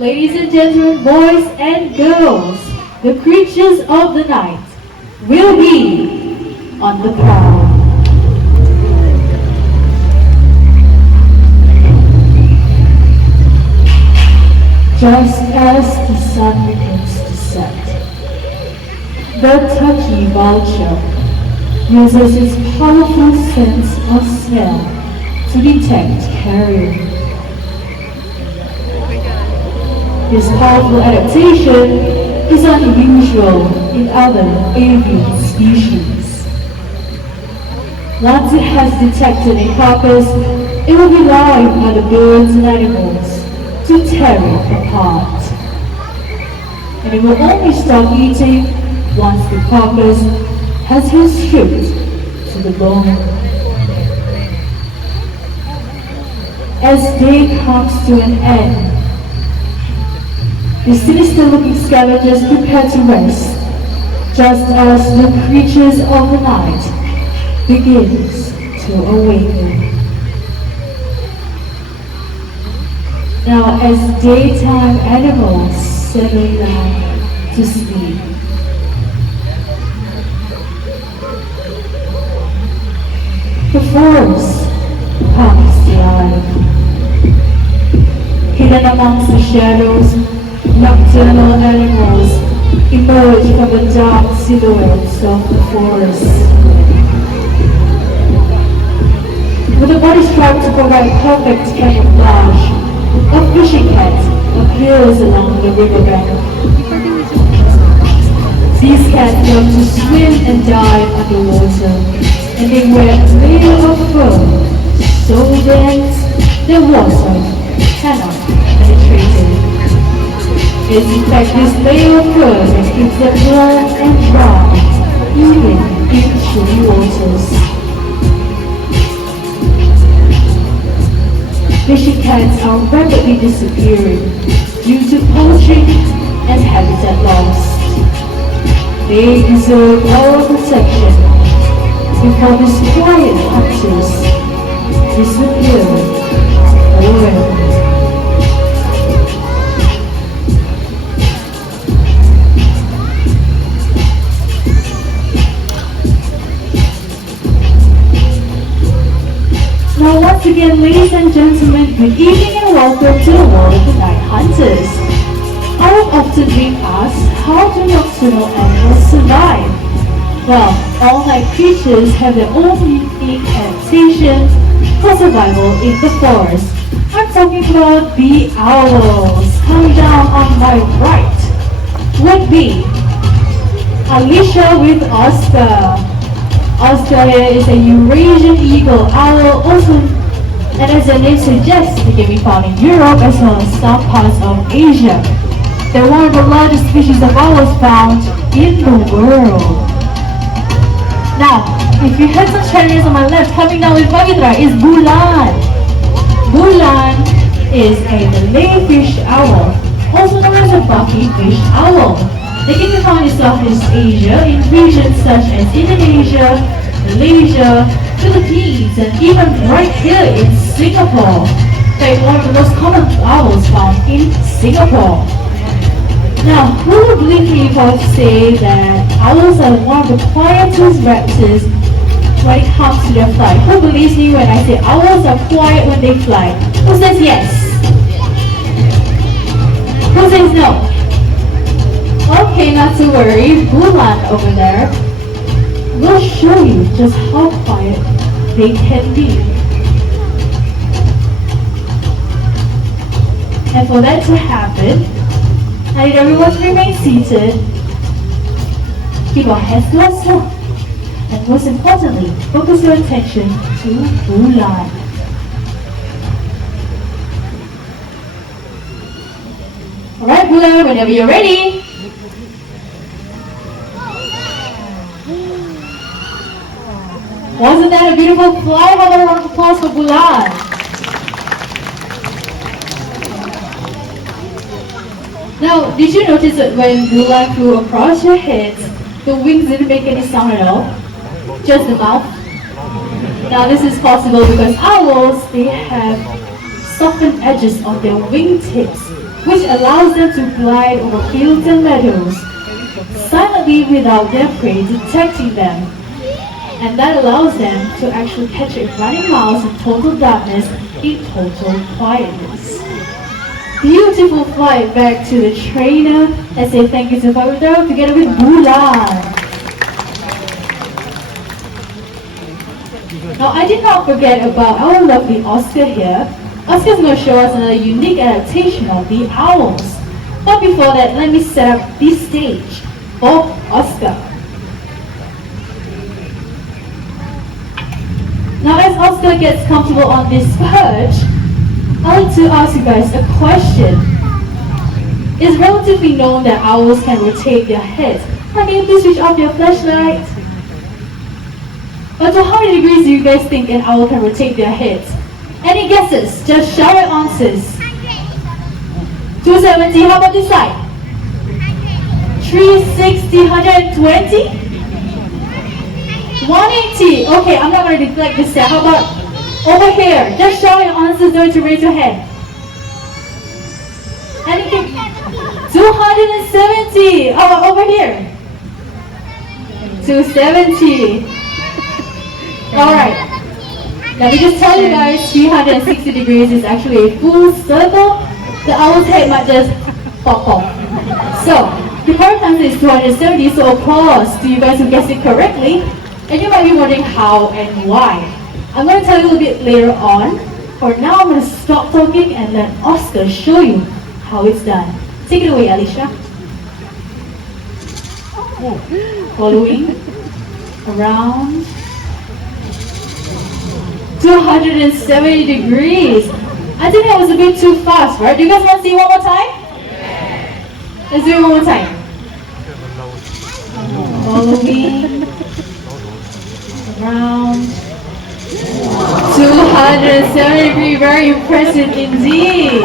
Ladies and gentlemen, boys and girls, the creatures of the night will be on the prowl. Just as the sun begins to set, the turkey vulture uses its powerful sense of smell to detect carrion. This powerful adaptation is unusual in other avian species. Once it has detected a carcass, it will rely on other birds and animals to tear it apart. And it will only stop eating once the carcass has been stripped to the bone. As day comes to an end, the sinister-looking scavengers prepare to rest, just as the creatures of the night begins to awaken. Now, as daytime animals settle down to sleep, the forest comes to life. Hidden amongst the shadows, nocturnal animals emerge from the dark silhouettes of the forest. With a body striped to provide perfect camouflage, a fishing cat appears along the riverbank. These cats love to swim and dive underwater, and they wear a layer of fur so dense their water cannot penetrate it. It's in fact this layer of fur that keeps them warm and dry, even in chilly waters. Fishing cats are rapidly disappearing due to poaching and habitat loss. They deserve our protection before these quiet hunters disappear forever. Now once again, ladies and gentlemen, good evening and welcome to the world of the night hunters. I have often been asked, how do nocturnal animals survive? Well, all night creatures have their own unique adaptations for survival in the forest. I'm talking about the owls. Come down on my right would be Alicia with Oscar. Oscar here is a Eurasian eagle owl, also, and as the name suggests, they can be found in Europe as well as some parts of Asia. They're one of the largest species of owls found in the world. Now, if you heard some cherries on my left, coming down with Magitra is Bulan. Bulan is a Malay fish owl, also known as a bucky fish owl. They can be found in Southeast Asia in regions such as Indonesia, Malaysia, Philippines, and even right here in Singapore. In fact, one of the most common owls found in Singapore. Now, who would believe me if I say that owls are one of the quietest raptors when it comes to their flight? Who believes me when I say owls are quiet when they fly? Who says yes? Who says no? Okay, not to worry, Bulan over there will show you just how quiet they can be. And for that to happen, I need everyone to remain seated, keep our heads to ourselves, and most importantly, focus your attention to Bulan. Alright, Bulan, whenever you're ready. Wasn't that a beautiful fly? How about a round of applause for Bulan? Now, did you notice that when Bulan flew across your head, the wings didn't make any sound at all? Just the mouth? Now this is possible because owls, they have softened edges on their wingtips which allows them to glide over fields and meadows, silently without their prey detecting them. And that allows them to actually catch a running mouse in total darkness, in total quietness. Beautiful flight back to the trainer. Let's say thank you to Fabio together with Bulan. Now I did not forget about our lovely Oscar here. Oscar's going to show us another unique adaptation of the owls. But before that, let me set up this stage for Oscar. Now as Oscar gets comfortable on this perch, I'd like to ask you guys a question. It's relatively known that owls can rotate their heads. Can you please switch off your flashlight? But to how many degrees do you guys think an owl can rotate their heads? Any guesses? Just shout your answers. 270, how about this side? 360, 120? 180. Okay, I'm not going to deflect this set. How about over here? Just shout your answers, don't you raise your hand. Anything? 270. Oh, over here. 270. Alright, let me just tell you guys, 360 degrees is actually a full circle. The owl's head might just pop off. So, the correct answer is 270, so applause to you guys who guessed it correctly. And you might be wondering how and why. I'm going to tell you a little bit later on. For now, I'm going to stop talking and let Oscar show you how it's done. Take it away, Alicia. Following around 270 degrees. I think that was a bit too fast, right? Do you guys want to see it one more time? Let's do it one more time. Following around 270 degrees. Very impressive indeed.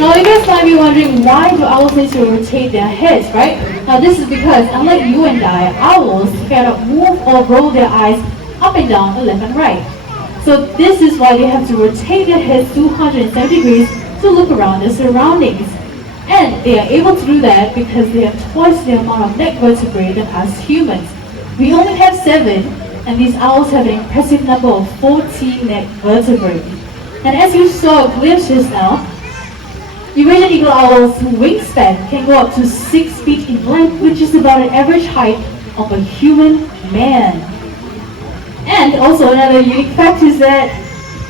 Now you guys might be wondering, why do owls need to rotate their heads, right? Now this is because, unlike you and I, owls cannot move or roll their eyes up and down or left and right. So this is why they have to rotate their heads 270 degrees to look around their surroundings. And they are able to do that because they have twice the amount of neck vertebrae than us humans. We only have 7, and these owls have an impressive number of 14 neck vertebrae. And as you saw a glimpse just now, Eurasian eagle owl's wingspan can go up to 6 feet in length, which is about an average height of a human man. And also another unique fact is that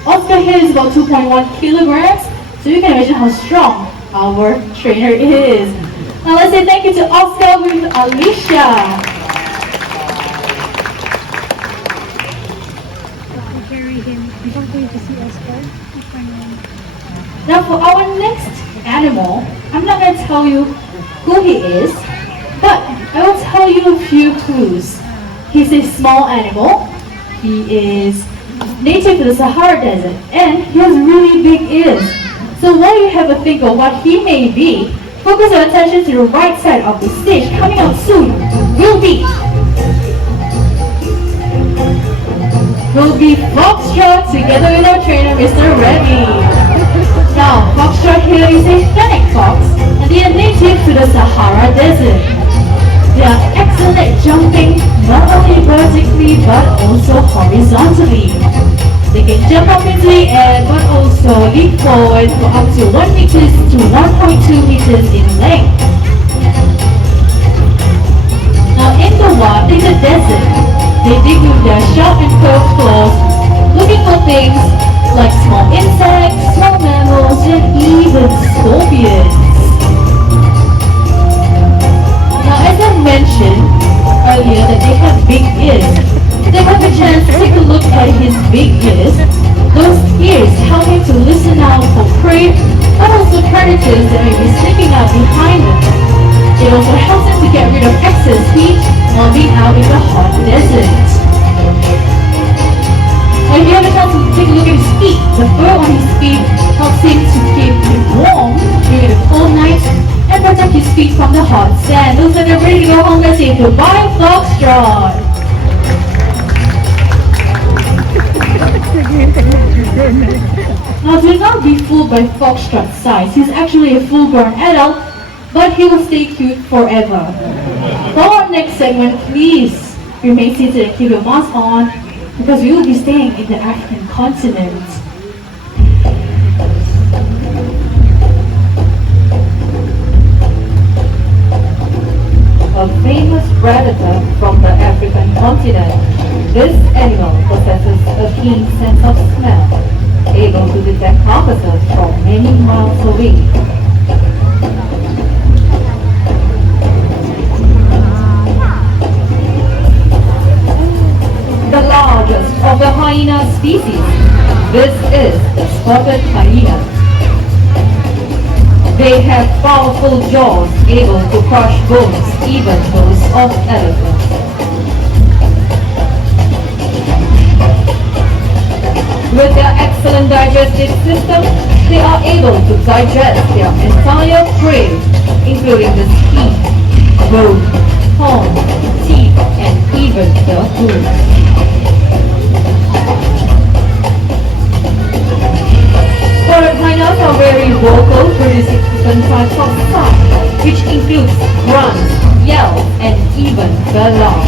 Oscar here is about 2.1 kilograms, so you can imagine how strong our trainer is. Now let's say thank you to Oscar with Alicia. Now for our next animal, I'm not going to tell you who he is, but I will tell you a few clues. He's a small animal. He is native to the Sahara Desert, and he has really big ears. So while you have a think of what he may be, focus your attention to the right side of the stage. Coming up soon will be Foxtrot together with our trainer, Mr. Remy. Now, Foxtrot here is a fennec fox, and they are native to the Sahara Desert. They are excellent at jumping, not only vertically but also horizontally. They can jump up into the air but also leap forward for up to 1 meters to 1.2 meters in length. Now in the wild, in the desert, they dig with their sharp and curved claws, looking for things like small insects, small mammals, and even scorpions. Now as I mentioned earlier that they have big ears, they have a chance to take a look at his big ears. Those ears help him to listen out for prey, but also predators that may be sneaking out behind them. It also helps him to get rid of excess heat while being out in the hot desert. Now if you have a chance to take a look at his feet, the fur on his feet helps him to keep him warm during the cold nights and protect his feet from the hot sand. Looks like they're ready to go home. Let's say goodbye, Foxtrot. Now, do not be fooled by Foxtrot's size. He's actually a full-grown adult, but he will stay cute forever. For our next segment, please remain seated and keep your mask on because we will be staying in the African continent. A famous predator from the African continent, this animal possesses a keen sense of smell, able to detect carcasses from many miles away. The largest of the hyena species, this is the spotted hyena. They have powerful jaws able to crush bones, even those of elephants. With their excellent digestive system, they are able to digest their entire prey, including the skin, bone, horn, teeth, and even the hooves. Spotted hyenas are very vocal, producing different types of sound, which includes grunts, yells, and even the laugh,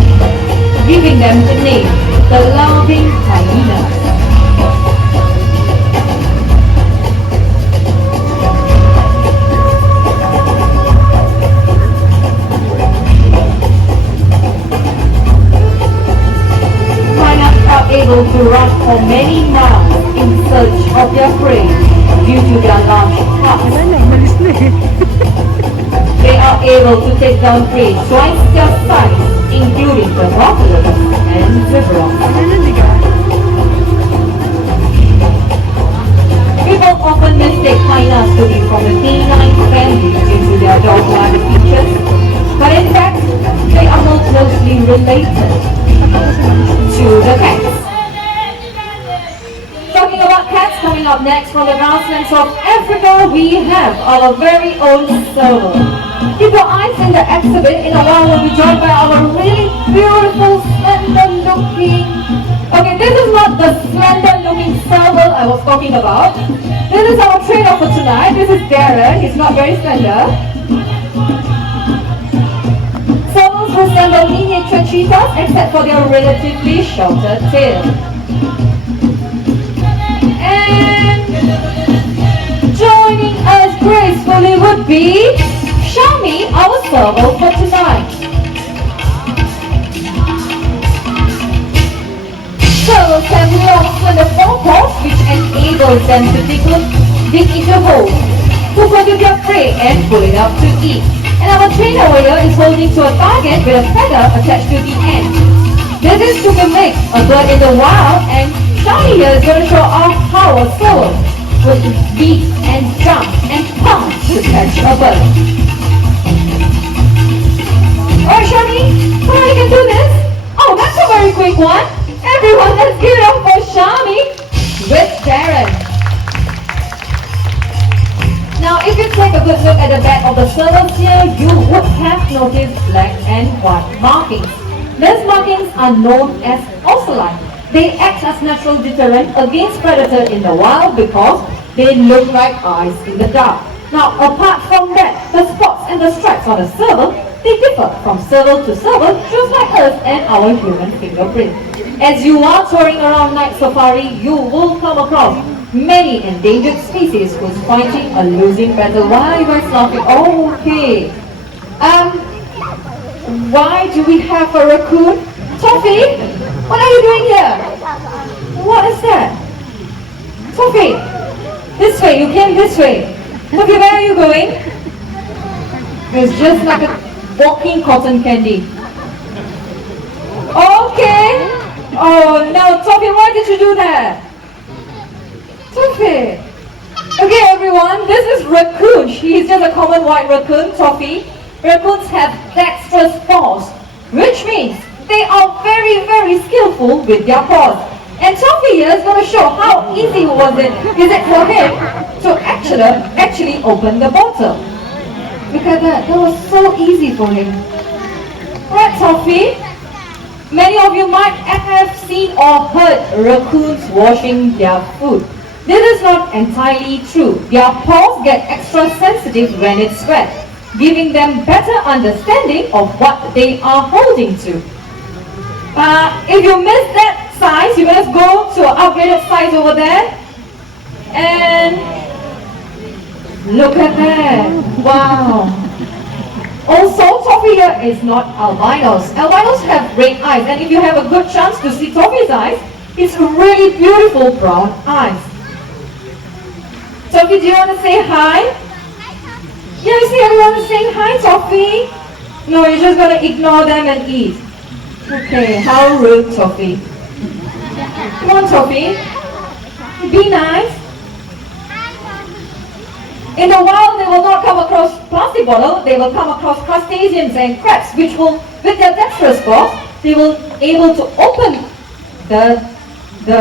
giving them the name, the laughing hyenas. Able to run for many miles in search of their prey due to their large hearts. They are able to take down prey twice their size, including the buffalo and zebra. People often mistake hyenas to be from the canine family due to their dog-like features, but in fact, they are more closely related to the cats. Talking about cats, coming up next from the grasslands of Africa, we have our very own serval. Keep your eyes in the exhibit. In a while, we'll be joined by our really beautiful, slender-looking. Okay, this is not the slender-looking serval I was talking about. This is our trainer for tonight. This is Darren. He's not very slender. Servals resemble miniature cheetahs except for their relatively shorter tail. And joining us gracefully would be Shami, our serval for tonight. Servals have long slender forepaws which enables them to dig into holes to pursue their prey and pull it up to eat. And our trainer warrior is holding to a target with a feather attached to the end. This is to mimic a bird in the wild, and Shani here is going to show off how a serval would beat and jump and pounce to catch a bird. Alright Shani, come on, you can do this. Oh, that's a very quick one. Everyone, let's give it up for Shami with Darren. Now, if you take a good look at the back of the servals here, you would have noticed black and white markings. These markings are known as ocelli. They act as natural deterrent against predators in the wild because they look like eyes in the dark. Now, apart from that, the spots and the stripes on the serval, they differ from serval to serval, just like us and our human fingerprint. As you are touring around night safari, you will come across many endangered species who's fighting a losing battle. Why are you guys laughing? Okay. Why do we have a raccoon? Toffee, what are you doing here? What is that? Toffee, this way, you came this way. Toffee, where are you going? It's just like a walking cotton candy. Okay. Oh no, Toffee, why did you do that? Toffee. Okay everyone, this is raccoon. He's just a common white raccoon, Toffee. Raccoons have dexterous paws, which means they are very, very skillful with their paws. And Toffee here is going to show how easy is it for him to actually open the bottle. Look at that, that was so easy for him. Right, Toffee? Many of you might have seen or heard raccoons washing their food. This is not entirely true. Their paws get extra sensitive when it's wet, giving them better understanding of what they are holding to. If you missed that size, you must go to an upgraded size over there. And look at that. Wow. Also, Toffee here is not albinos. Albinos have red eyes, and if you have a good chance to see Toffee's eyes, it's really beautiful brown eyes. Toffee, do you want to say hi? Yeah, you see everyone is saying hi, Toffee. No, you're just going to ignore them and eat. Okay, how rude, Toffee. Come on, Toffee. Be nice. In the wild, they will not come across plastic bottle. They will come across crustaceans and crabs, which will, with their dexterous paws, they will able to open the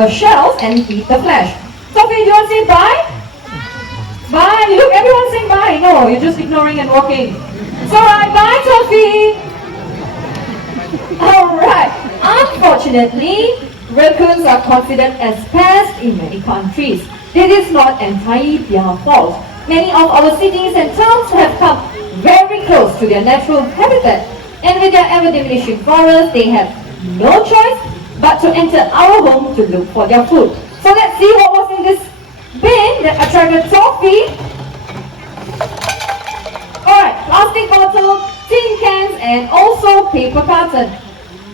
shells and eat the flesh. Toffee, do you want to say bye? Bye. Look, everyone's saying bye. No, you're just ignoring and walking. It's alright. Bye, Toffee. Alright. Unfortunately, raccoons are considered as pests in many countries. This is not entirely their fault. Many of our cities and towns have come very close to their natural habitat, and with their ever-diminishing forests, they have no choice but to enter our home to look for their food. So let's see what was in this bin that attracted Toffee. Alright, plastic bottle, tin cans, and also paper carton.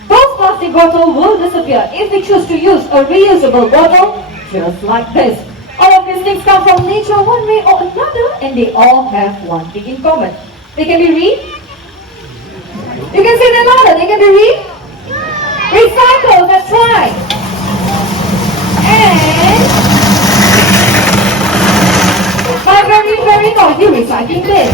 Those plastic bottles will disappear if we choose to use a reusable bottle just like this. All of these things come from nature one way or another, and they all have one thing in common. They can be You can say that louder. They can be recycled. That's right. And my very noisy recycling bin.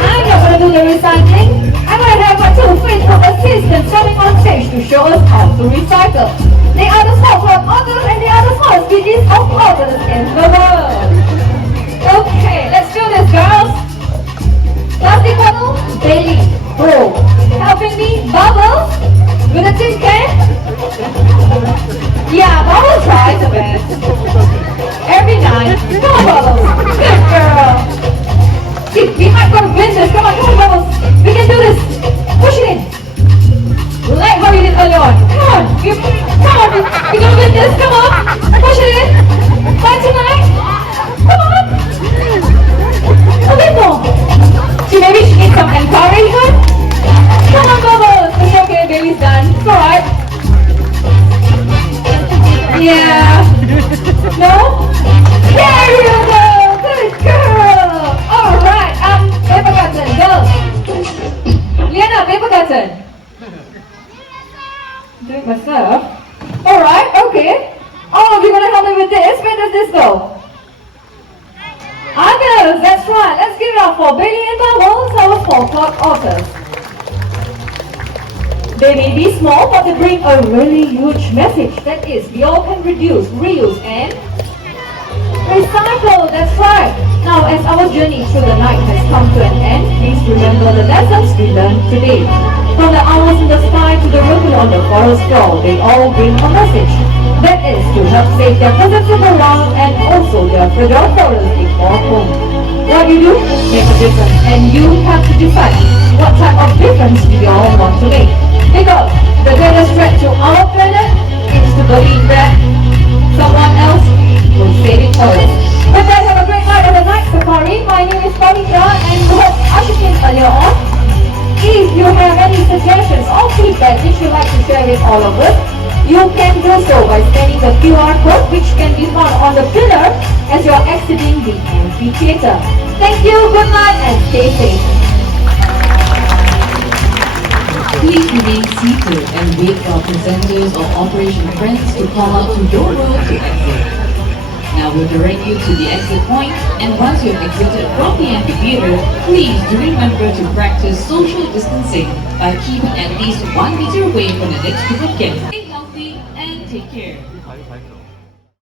I'm not going to do the recycling. I'm going to have my two faithful assistants coming on stage to show us how to recycle. They are the small from otters, and they are the small species of otters in the world. Okay, let's do this, girls. Plastic bottle, Bailey, Bro. Helping me, Bubbles, with a tin can. Yeah, Bubbles tries the best. Every night. Come on, Bubbles. Good girl. We might go to win this. Come on, Bubbles. We can do this. Push it in. Like how you did earlier on. Come on. Come on. We're gonna win this. Come on. Push it in. By tonight. Come on. A bit more. See, maybe she needs some encouragement. Come on, Bubbles. It's okay. Baby's done. It's alright. Yeah. No? There you go. Good girl. Alright. Paper curtain. Girls. Liana, paper curtain. Do it myself. Alright, okay. Oh, you're gonna help me with this. Where does this go? Others, that's right. Let's give it up for Bailey and Bubbles, our small-clawed otters. They may be small, but they bring a really huge message. That is, we all can reduce, reuse, and recycle. That's right. Now, as our journey through the night has come to an end, please remember the lessons we learned today. From the owls in the sky to the raccoon on the forest floor, they all bring a message. That is to help save their cousins in the wild and also their fragile forests before home. What you do, make a difference, and you have to decide what type of difference we all want to make. Because the greatest threat to our planet is to believe that someone else will save it for us. With that, have a great night of the night safari. My name is Pavitra, and you heard Ashikin earlier on. If you have any suggestions or feedback which you'd like to share with all of us, you can do so by scanning the QR code which can be found on the pillar as you are exiting the amphitheater. Thank you, good night, and stay safe. Please remain seated and wait for our presenters or operation friends to call out to your row to exit. Now we'll direct you to the exit point, and once you have exited from the amphitheater, please do remember to practice social distancing by keeping at least 1 meter away from the next group of guests.